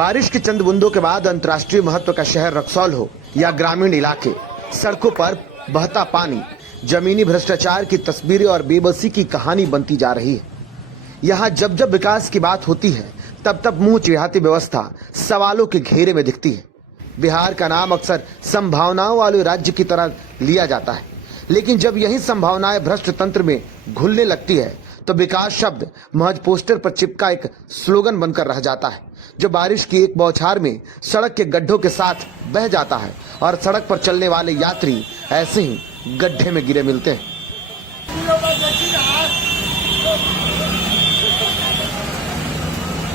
बारिश की चंद बूंदों के बाद अंतर्राष्ट्रीय महत्व का शहर रक्सौल हो या ग्रामीण इलाके, सड़कों पर बहता पानी, जमीनी भ्रष्टाचार की तस्वीरें और बेबसी की कहानी बनती जा रही है। यहाँ जब जब विकास की बात होती है तब तब मुंह चिढ़ाती व्यवस्था सवालों के घेरे में दिखती है। बिहार का नाम अक्सर संभावनाओं वाले राज्य की तरह लिया जाता है, लेकिन जब यही संभावनाएं भ्रष्ट तंत्र में घुलने लगती है तो विकास शब्द महज पोस्टर पर चिपका एक स्लोगन बनकर रह जाता है, जो बारिश की एक बौछार में सड़क के गड्ढों के साथ बह जाता है और सड़क पर चलने वाले यात्री ऐसे ही गड्ढे में गिरे मिलते हैं।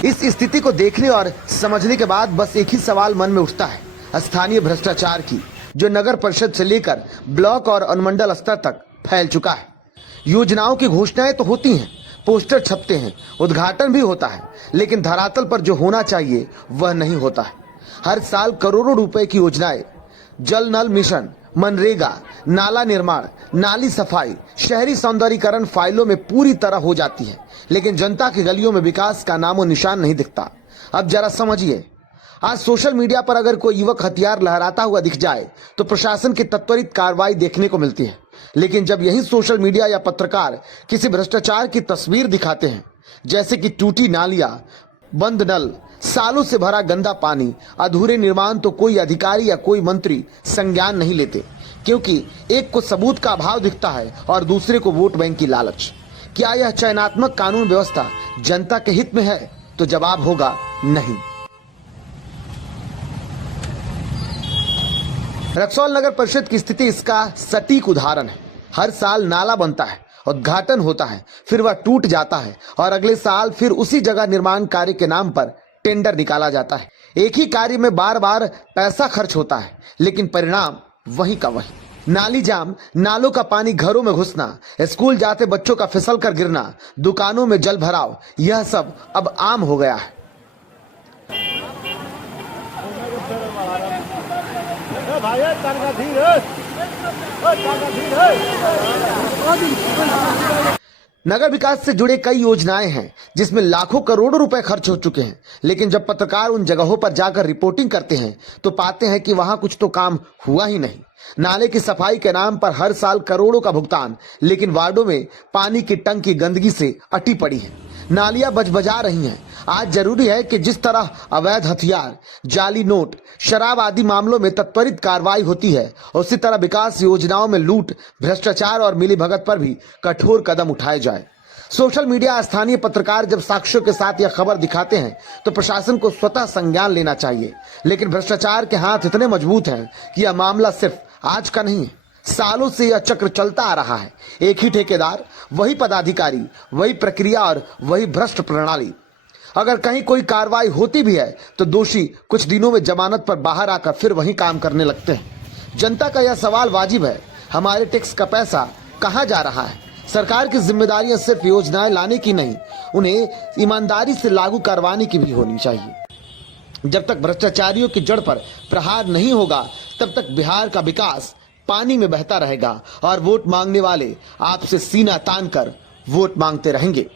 इस स्थिति को देखने और समझने के बाद बस एक ही सवाल मन में उठता है, स्थानीय भ्रष्टाचार की, जो नगर परिषद से लेकर ब्लॉक और अनुमंडल स्तर तक फैल चुका है। योजनाओं की घोषणाएं तो होती हैं, पोस्टर छपते हैं, उद्घाटन भी होता है, लेकिन धरातल पर जो होना चाहिए वह नहीं होता है। हर साल करोड़ों रुपए की योजनाएं, जल नल मिशन, मनरेगा, नाला निर्माण, नाली सफाई, शहरी सौंदर्यीकरण फाइलों में पूरी तरह हो जाती है, लेकिन जनता की गलियों में विकास का नामो निशान नहीं दिखता। अब जरा समझिए, आज सोशल मीडिया पर अगर कोई युवक हथियार लहराता हुआ दिख जाए तो प्रशासन की त्वरित कार्रवाई देखने को मिलती है, लेकिन जब यही सोशल मीडिया या पत्रकार किसी भ्रष्टाचार की तस्वीर दिखाते हैं, जैसे कि टूटी नालियां, बंद नल, सालों से भरा गंदा पानी, अधूरे निर्माण, तो कोई अधिकारी या कोई मंत्री संज्ञान नहीं लेते, क्योंकि एक को सबूत का अभाव दिखता है और दूसरे को वोट बैंक की लालच। क्या यह चयनात्मक कानून व्यवस्था जनता के हित में है? तो जवाब होगा नहीं। रक्सौल नगर परिषद की स्थिति इसका सटीक उदाहरण है। हर साल नाला बनता है, उद्घाटन होता है, फिर वह टूट जाता है और अगले साल फिर उसी जगह निर्माण कार्य के नाम पर टेंडर निकाला जाता है। एक ही कार्य में बार बार पैसा खर्च होता है, लेकिन परिणाम वही का वही। नाली जाम, नालों का पानी घरों में घुसना, स्कूल जाते बच्चों का फिसल कर गिरना, दुकानों में जल भराव, यह सब अब आम हो गया है। नगर विकास से जुड़े कई योजनाएं हैं जिसमें लाखों करोड़ों रुपए खर्च हो चुके हैं, लेकिन जब पत्रकार उन जगहों पर जाकर रिपोर्टिंग करते हैं तो पाते हैं कि वहां कुछ तो काम हुआ ही नहीं। नाले की सफाई के नाम पर हर साल करोड़ों का भुगतान, लेकिन वार्डों में पानी की टंकी गंदगी से अटी पड़ी है, नालियां बजबजा रही हैं। आज जरूरी है कि जिस तरह अवैध हथियार, जाली नोट, शराब आदि मामलों में त्वरित कार्रवाई होती है, उसी तरह विकास योजनाओं में लूट, भ्रष्टाचार और मिलीभगत पर भी कठोर कदम उठाए जाए। सोशल मीडिया, स्थानीय पत्रकार जब साक्ष्यों के साथ यह खबर दिखाते हैं तो प्रशासन को स्वतः संज्ञान लेना चाहिए, लेकिन भ्रष्टाचार के हाथ इतने मजबूत हैं कि यह मामला सिर्फ आज का नहीं है, सालों से यह चक्र चलता आ रहा है। एक ही ठेकेदार, वही पदाधिकारी, वही प्रक्रिया और वही भ्रष्ट प्रणाली। अगर कहीं कोई कार्रवाई होती भी है तो दोषी कुछ दिनों में जमानत पर बाहर आकर फिर वही काम करने लगते हैं। जनता का यह सवाल वाजिब है, हमारे टैक्स का पैसा कहां जा रहा है? सरकार की जिम्मेदारियां सिर्फ योजनाएं लाने की नहीं, उन्हें ईमानदारी से लागू करवाने की भी होनी चाहिए। जब तक भ्रष्टाचारियों की जड़ पर प्रहार नहीं होगा तब तक बिहार का विकास पानी में बहता रहेगा और वोट मांगने वाले आपसे सीना तान कर वोट मांगते रहेंगे।